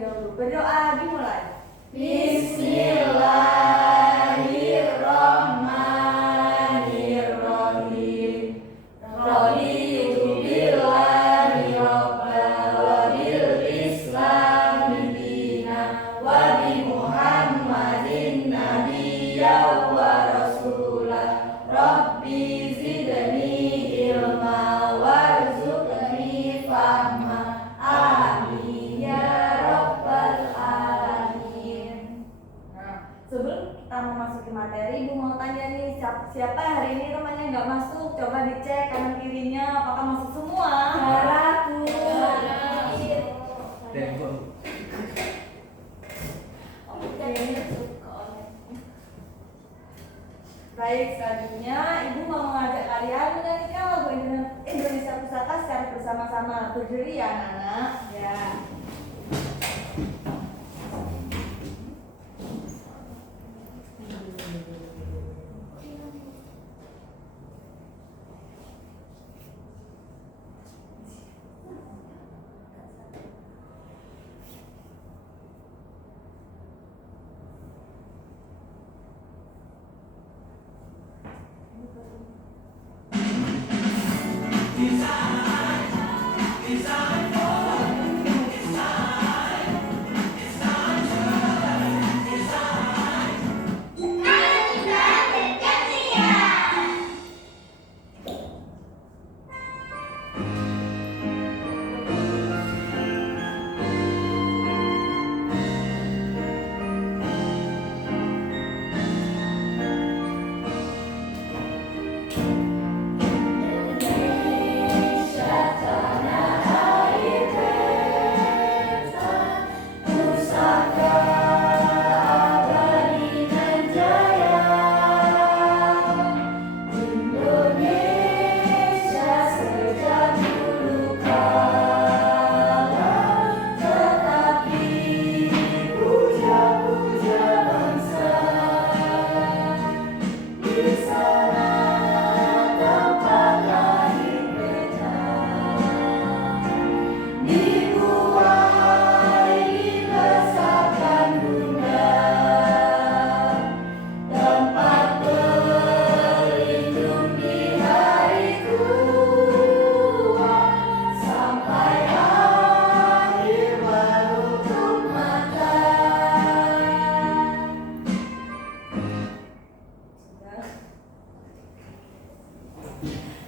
terlebih dahulu. Berdoa dimulai. Bismillahirrahmanirrahim. Raditu billahi robba wa bil islami dina wa bi Muhammadin nabiyya wa rasulah. Rabbi zidni ilma warzuqni fahma. Amin ya rabbal alamin. Nah, sebelum kita memasuki materi, Ibu mau tanya nih, siapa hari ini temannya nggak masuk? Coba dicek kanan kirinya, apakah masuk semua? Haraku. Baik, selanjutnya Ibu mau mengajak kalian menyanyikan lagu Indonesia Pusaka secara bersama-sama. Berdiri ya anak-anak. Ya.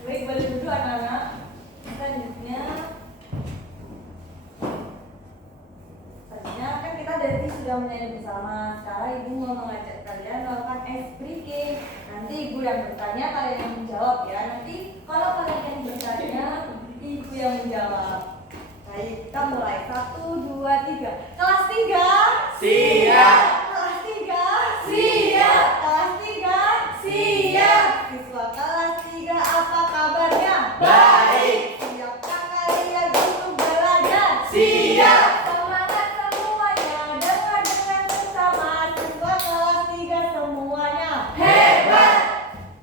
Baik, boleh duduk anak-anak. Selanjutnya kan kita dari sudah menyanyi bersama. Sekarang Ibu mau mengajak kalian melakukan ice breaking. Nanti Ibu yang bertanya, kalian yang menjawab ya. Nanti kalau kalian yang bertanya, Ibu yang menjawab. Baik, kita mulai. 1, 2, 3. Kelas 3. Siap. Kelas 3. Siap. Kelas 3. Siap. Siswa kelas 3, apa kabarnya? Baik. Siapkah kalian untuk belajar? Siap. Semangat semuanya, dengar dengan bersama. Siswa kelas 3 semuanya Hebat.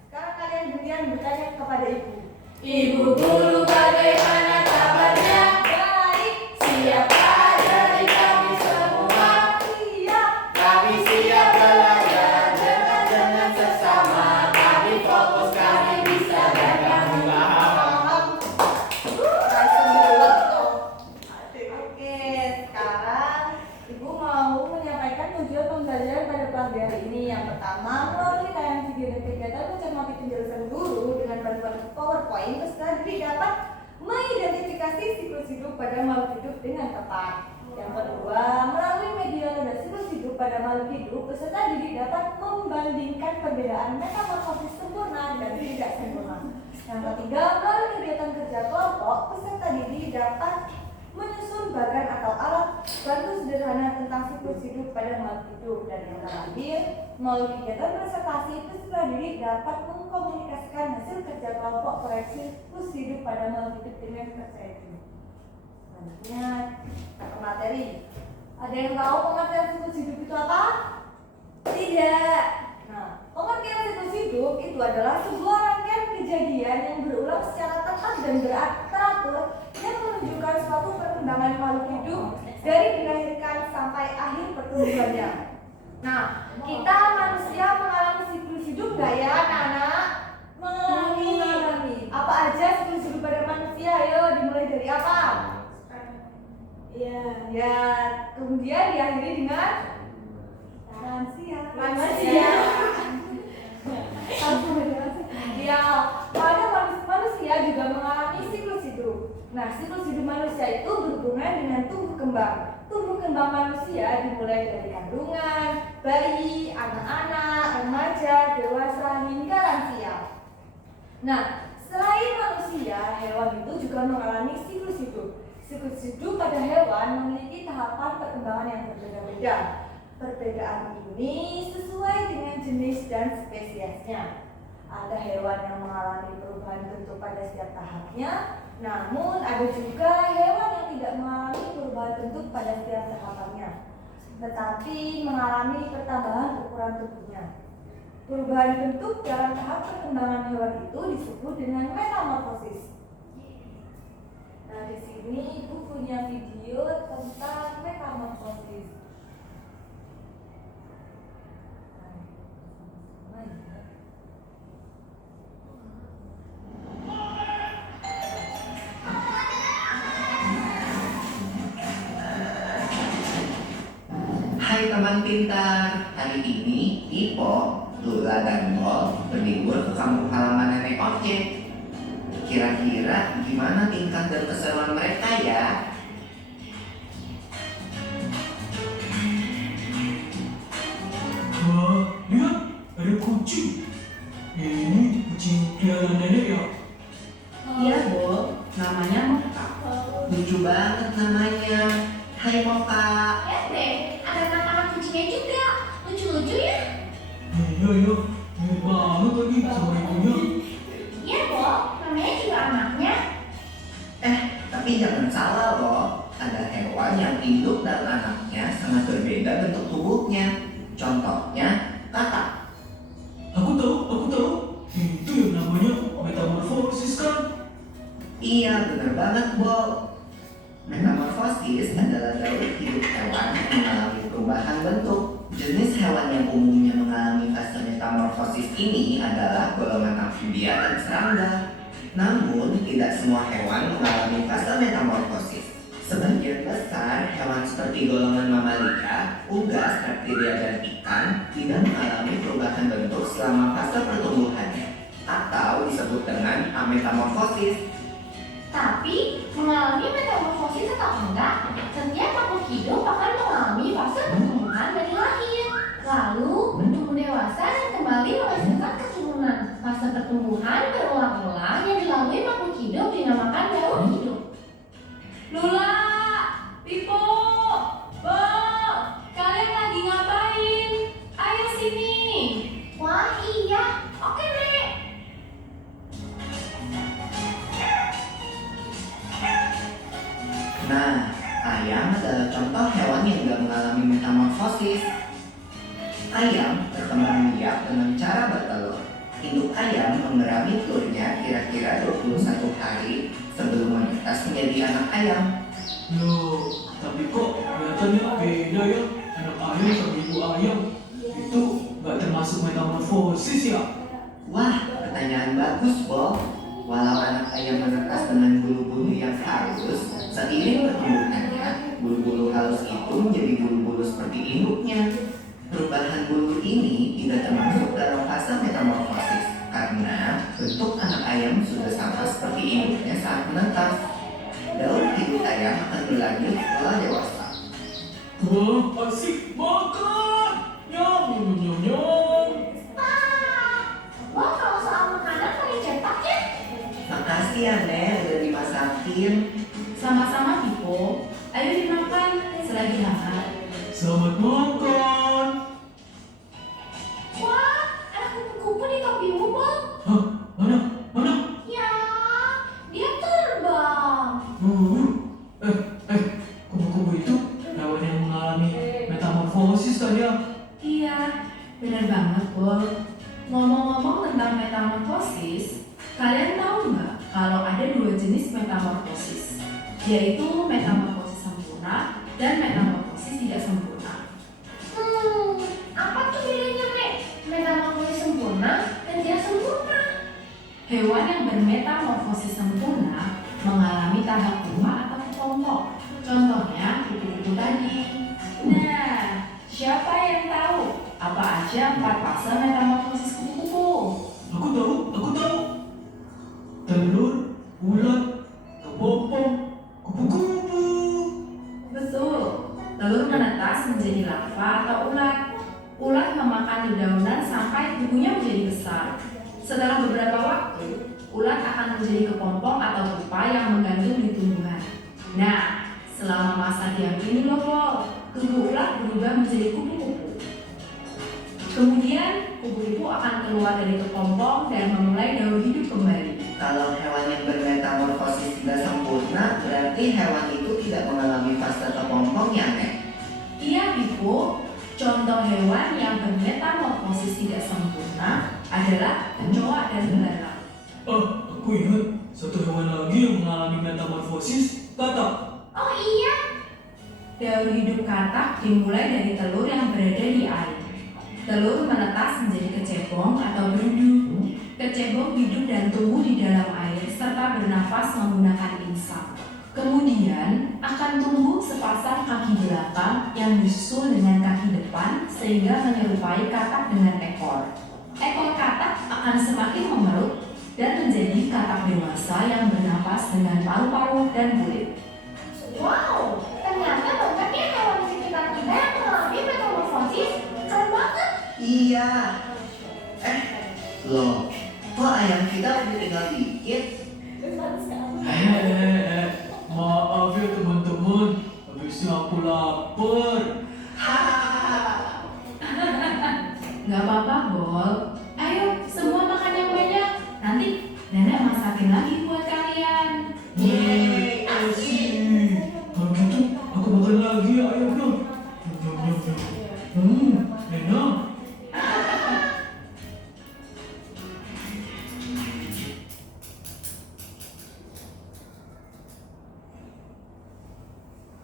Sekarang kalian berikan bertanya kepada Ibu. Ibu guru bagaimana kabarnya? Baik. Siapkah dari kami semua? Siap. Kami siap belajar dengan sesama. Kami fokus, kami bisa dan kami paham. Oke, sekarang Ibu mau menyampaikan tujuan pembelajaran pada pagi hari ini. Yang pertama, melalui tayangan video dan kegiatan mencermati penjelasan guru dengan bantuan PowerPoint, peserta didik dapat mengidentifikasi siklus hidup pada makhluk hidup dengan tepat. Yang kedua, melalui media roda siklus hidup pada makhluk hidup, peserta didik dapat membandingkan perbedaan metamorfosis sempurna dan tidak sempurna. Yang ketiga, melalui kegiatan kerja kelompok, peserta didik dapat menyusun bagan atau alat bantu sederhana tentang siklus hidup pada makhluk hidup. Dan yang terakhir, melalui kegiatan presentasi, peserta didik dapat mengkomunikasikan hasil kerja kelompok proyeksi siklus hidup pada makhluk hidup dengan percaya. Selanjutnya, kita ke materi. Ada yang tahu pengertian siklus hidup itu apa? Tidak. Nah, pengertian siklus hidup itu adalah sebuah rangkaian kejadian yang berulang secara tepat dan teratur yang menunjukkan suatu perkembangan makhluk hidup dari dilahirkan pertumbuhannya. Nah, kita manusia mengalami siklus hidup nggak ya anak-anak? Mengalami. Apa aja siklus hidup pada manusia? Ayo dimulai dari apa? Ya, kemudian diakhiri dengan manusia. Ya, pada manusia juga mengalami siklus hidup. Nah, siklus hidup manusia itu berhubungan dengan tumbuh kembang. Tumbuh kembang manusia dimulai dari kandungan, bayi, anak-anak, remaja, dewasa, hingga lansia. Nah, selain manusia, hewan itu juga mengalami siklus hidup. Siklus hidup pada hewan memiliki tahapan perkembangan yang berbeda-beda. Perbedaan ini sesuai dengan jenis dan spesiesnya. Ada hewan yang mengalami perubahan bentuk pada setiap tahapnya, namun ada juga hewan yang tidak mengalami perubahan bentuk pada setiap tahapannya, tetapi mengalami pertambahan ukuran tubuhnya. Perubahan bentuk dalam tahap perkembangan hewan itu disebut dengan metamorfosis. Nah, di sini Ibu punya video tentang metamorfosis. Hai teman pintar, hari ini Ipo, Lula, dan Bol berlibur ke kampung halaman nenek Oce. Kira-kira gimana tingkah dan keseruan mereka ya? Wah, lihat ada kucing. Ini kucing piara nenek ya? Iya, Bol, namanya Moka. Lucu banget namanya. Hai Moka. Lihat deh, ada nama kucingnya juga. Lucu-lucu ya? Iya, mirip banget lagi sama ibunya. Iya, Bo. Namanya juga anaknya. Tapi jangan salah loh. Ada hewan yang induk dan anaknya sangat berbeda bentuk tubuhnya. Contohnya, katak. Aku tahu. Itu yang namanya metamorfosis kan? Iya, benar banget, Bo. Metamorfosis adalah daur hidup hewan yang mengalami perubahan bentuk. Jenis hewan yang umumnya mengalami fase metamorfosis ini adalah golongan amfibia dan serangga. Namun, tidak semua hewan mengalami fase metamorfosis. Sebagian besar hewan seperti golongan mamalia, unggas, reptilia, dan ikan tidak mengalami perubahan bentuk selama fase pertumbuhannya, atau disebut dengan ametamorfosis. Tapi, mengalami metamorfosis atau enggak, setiap makhluk hidup akan mengalami fase pertumbuhan dari lahir. Lalu, tumbuh dewasa dan kembali menghasilkan keturunan. Fase pertumbuhan berulang-ulang yang dilalui makhluk hidup dinamakan daur hidup. Lula, Pipo, Bol, kalian lagi ngapain? Ayo sini. Wah, iya. Oke, Nek. Nah, ayam adalah contoh hewan yang tidak mengalami metamorfosis. Ayam berkembang biak dengan cara bertelur. Induk ayam mengerami telurnya kira-kira 21 hari sebelum menetas menjadi anak ayam. Loh, tapi kok kelihatannya beda ya? Anak ayam sama ibu ayam. Itu nggak termasuk metamorfosis ya? Wah, pertanyaan bagus, Bo. Walau anak ayam menetas dengan bulu-bulu yang halus, seiring pertumbuhannya, bulu-bulu halus itu menjadi bulu-bulu seperti induknya. Perubahan bulu ini tidak termasuk dalam fase metamorfosis karena bentuk anak ayam sudah sama seperti induknya saat menetas. Daur hidup ayam akan berlanjut setelah dewasa. Wah, asik makan. Nyam. Wah, kalau soal makanan paling cepat ya. Makasih ya, Nek, udah dimasakin. Sama-sama, Pipo. Ayo dimakan selagi hangat. Selamat makan. Wah, ada kupu-kupu di topimu, Bo. Hah? Mana? Ya, dia terbang. Kupu-kupu itu hewan yang mengalami metamorfosis kan ya? Iya, benar banget, Bol. Ngomong-ngomong tentang metamorfosis, kalian tahu nggak kalau ada dua jenis metamorfosis, yaitu metamorfosis sempurna dan metamorfosis tidak sempurna. Hewan yang bermetamorfosis sempurna mengalami tahap puma atau kepompong. Contohnya kupu-kupu tadi. Nah, siapa yang tahu apa aja 4 fase metamorfosis kupu-kupu? Aku tahu. Telur, ulat, kepompong, kupu-kupu. Betul, telur menetas menjadi larva atau ulat. Ulat memakan dedaunan sampai tubuhnya menjadi besar. Setelah beberapa waktu, ulat akan menjadi kepompong atau pupa yang menggantung di tumbuhan. Nah, selama masa diam ini loh, Pol, tubuh ulat berubah menjadi kupu-kupu. Kemudian, kupu-kupu akan keluar dari kepompong dan memulai daur hidup kembali. Kalau hewan yang bermetamorfosis tidak sempurna, berarti hewan itu tidak mengalami fase kepompong ya, Nek? Iya, Pipo. Contoh hewan yang bermetamorfosis tidak sempurna adalah kecoa dan belalang. Aku ingat satu hewan lagi yang mengalami metamorfosis, katak. Oh iya, Daur hidup katak dimulai dari telur yang berada di air. Telur menetas menjadi kecebong atau berudu. Kecebong hidup dan tumbuh di dalam air serta bernafas menggunakan insang. Kemudian akan tumbuh sepasang kaki belakang yang disusul dengan kaki depan sehingga menyerupai katak dengan ekor. Ekor katak akan semakin memerut dan menjadi katak dewasa yang bernafas dengan paru-paru dan kulit. wow, ternyata banyak ya hewan di sekitar kita yang mengalami metamorfosis. Keren banget. Iya. Loh, kok ayam kita udah tinggal dikit? Maaf ya teman-teman, habisnya aku lapar. Gak apa-apa, Bol. Ayo, semua makan yang banyak. Nanti nenek masakin lagi buat kalian. Yeay, Asik. Kalau gitu, aku makan lagi ya ayamnya. Enak.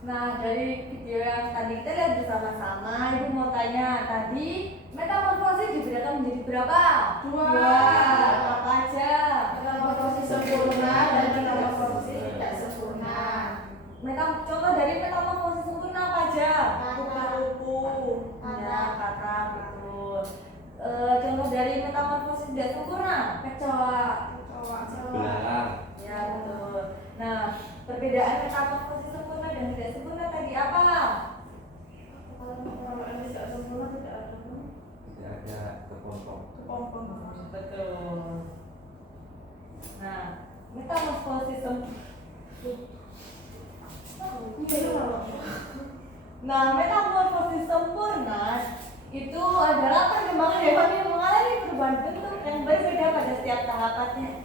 Nah, dari video yang tadi kita lihat bersama-sama, Ibu mau tanya, tadi metamorfosis dibedakan menjadi berapa? Dua. Apa aja? Metamorfosis sempurna dan metamorfosis tidak sempurna. Contoh dari metamorfosis sempurna apa aja? Kupu-kupu, Ya, kakak, betul. Contoh dari metamorfosis tidak sempurna? kecoa, Belalang. Ya, betul. Nah, perbedaan metamorfosis sempurna dan tidak sempurna tadi apa? Kalau tidak sempurna tidak ada Tidak ada kepompong. kepompong. Betul. Nah, metamorfosis sempurna. Nah, metamorfosis sempurna itu adalah perkembangan hewan yang mengalami perubahan bentuk yang berbeda pada setiap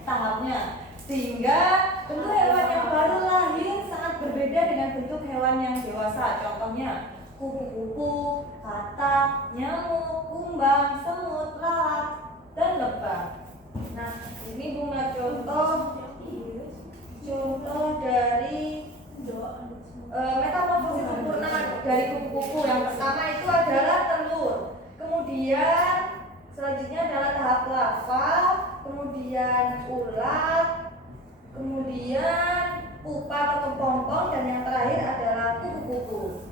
tahapnya. Sehingga bentuk hewan yang baru lahir sangat berbeda dengan bentuk hewan yang dewasa. Contohnya kupu-kupu, katak, nyamuk, kumbang, semut, lalat, dan lebah. Nah, ini bunga contoh dari metamorfosis sempurna dari kupu-kupu. Yang pertama itu adalah telur. Kemudian selanjutnya adalah tahap larva, kemudian ulat, kemudian pupa atau kepompong, dan yang terakhir adalah kupu-kupu.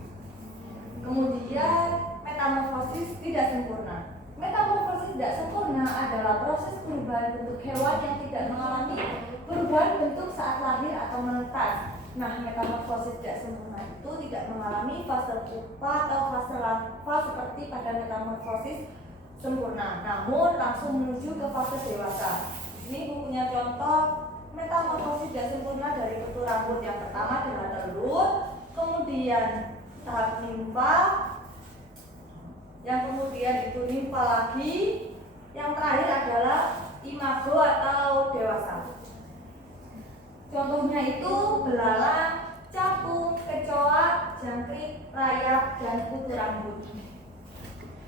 Kemudian metamorfosis tidak sempurna. Metamorfosis tidak sempurna adalah proses perubahan bentuk hewan yang tidak mengalami perubahan bentuk saat lahir atau menetas. Nah, metamorfosis tidak sempurna itu tidak mengalami fase pupa atau fase larva seperti pada metamorfosis sempurna, namun langsung menuju ke fase dewasa. Ini bukunya contoh metamorfosis tidak sempurna dari bentuk rambut. Yang pertama adalah telur, kemudian tahap nimfa, yang kemudian itu nimfa lagi, yang terakhir adalah imago atau dewasa. Contohnya itu belalang, capung, kecoa, jangkrik, rayap, dan kutu rambut.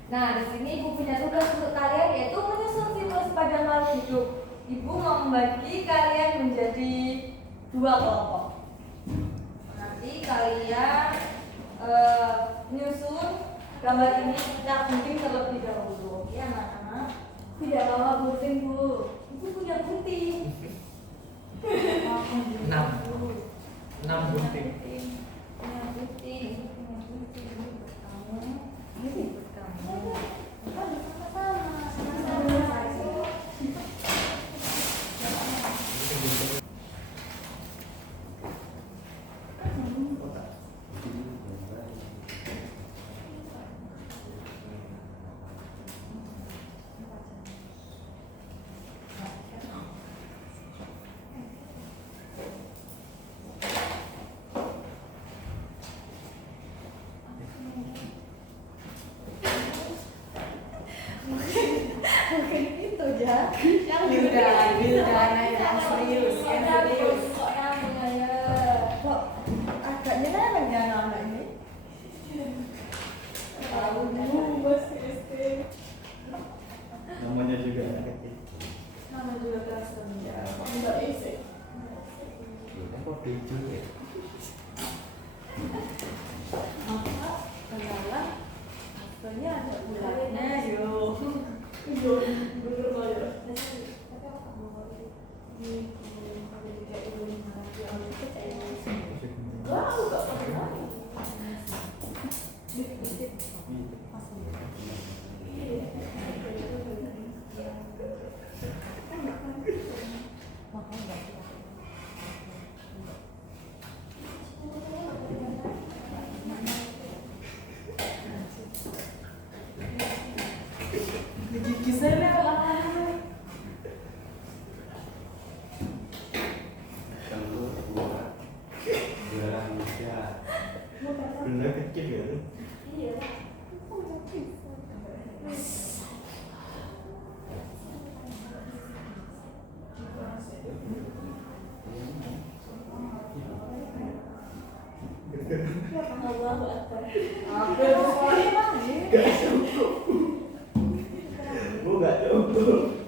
Nah, di sini Ibu punya tugas untuk kalian, yaitu menyusun siklus pada makhluk hidup. Ibu mau membagi kalian menjadi 2 kelompok. Nanti kalian menyusun gambar ini kita gunting terlebih dahulu. Oke, anak-anak. Tidak bawa gunting Bu. Ibu punya gunting. Enam. 6 gunting. Punya gunting. Punya gunting. Kamu. Ini buat kamu. Kan sama-sama. Sama-sama. Mungkin itu ya yang Wildana yang serius, yang serius. kok namanya kok agaknya kan ya nama ini tahu masih SD Namanya juga anak kecil. nama juga kelas rendah kok enggak isi Kok lucu ya? maka kenalan hasilnya ada bulannya yo bener ya Wah, gak pernah. Kalau buat juara Indonesia. Bener kecil ya? Iya. Allahu Akbar. Apa Bu gak cukup.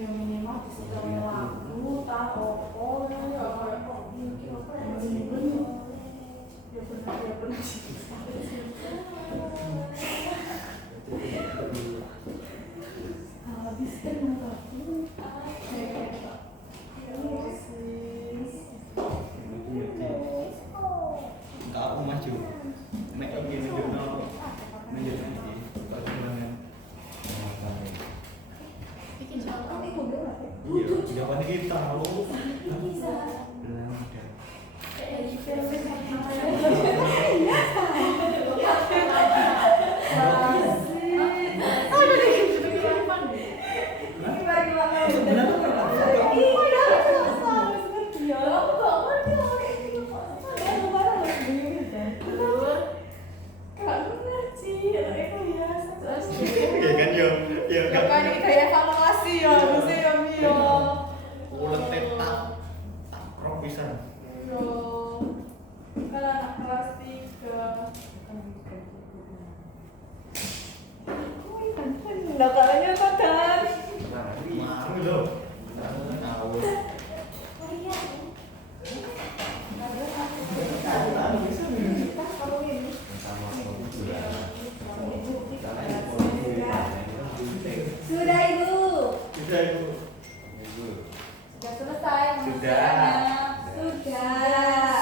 yang minimal disetel lagu tak opo ya kayak kok mungkin apa ya benar habis kan Enggak aku maju. Nek iki nunjukno menjadi perkembangan. Iya, jawaban kita tahu. Benar udah. Ya kan yo, ya kan. Kan kayak evaluasi ya, harusnya ya Mio. Ulet tak krok pisan. Yo. Kan anak kelas 3. Nah, katanya kan. Mau lho. Tahu. Sudah Ibu. Sudah Ibu. Sudah selesai Sudah. Sudah.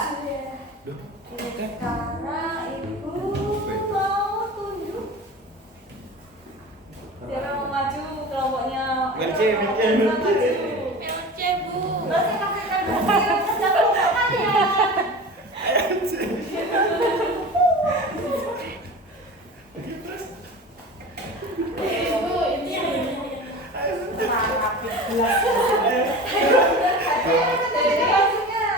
Duh. Sekarang Ibu mau tunjuk. Siapa mau maju kelompoknya? LC, LC, Maju. LC Bu. Masih pakai kartu kerja kelompok kalian. Ibu ini Jadi maksudnya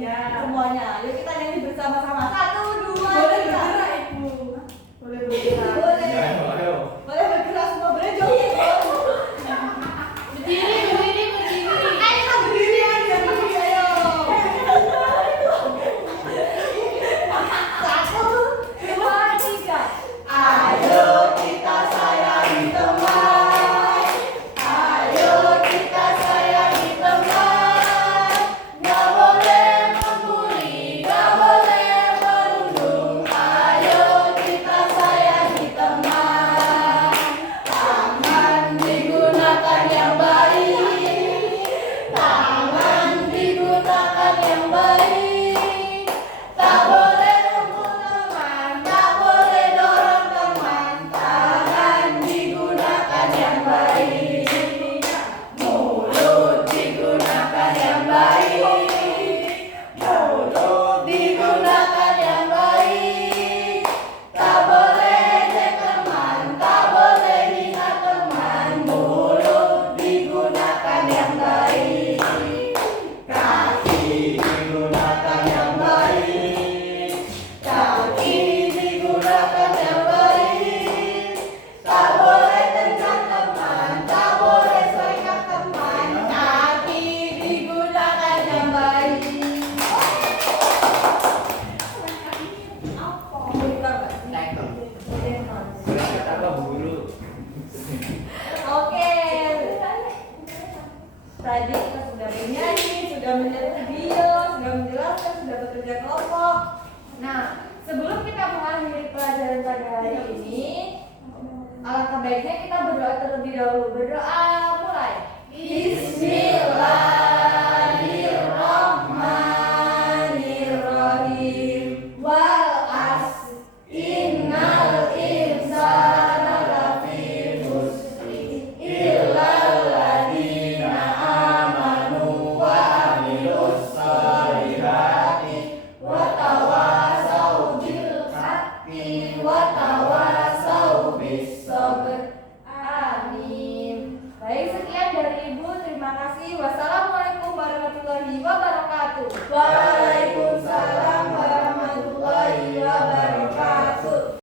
Ya. Semuanya. Yuk kita nyanyi bersama-sama. 1, 2, 3. Boleh bergerak, Ibu. Boleh bergerak. Boleh. Ayo, ayo. Boleh bergerak semua. Boleh joget. Berdiri, berdiri, berdiri. Ayo kita berdiri aja. Berdiri, ayo. 1, 2, 3. Ayo kita sayangi teman. Ayo kita sayangi teman. Gak boleh membuli, gak boleh merundung. Ayo kita sayangi teman. Tangan digunakan yang baik. Tangan digunakan yang baik. Tak boleh pukul teman, tak boleh dorong teman. Tangan digunakan yang baik. Mulut digunakan yang baik. Mulut digunakan yang baik. Tak boleh ejek teman, tak boleh hina teman. Mulut digunakan yang baik. Kaki digunakan yang baik. Kaki digunakan yang baik. Tak boleh tendang teman, tak boleh soekan teman. Kaki digunakan yang baik. Kata guru. Oke. Tadi kita sudah bernyanyi, sudah melihat video, sudah menjelaskan, sudah bekerja kelompok. Nah, sebelum kita mengakhiri pelajaran pada hari ini, alangkah baiknya kita berdoa terlebih dahulu. Berdoa mulai. Bismillahirrahmanirrahim. Wal asr. Innal insana lafi khusr. Illal ladzina amanu wa amilus sholihati wa tawasau bil haqqi wa tawasau bis sabr. Amin. Baik, sekian dari Ibu. Terima kasih. Wassalamualaikum warahmatullahi wabarakatuh.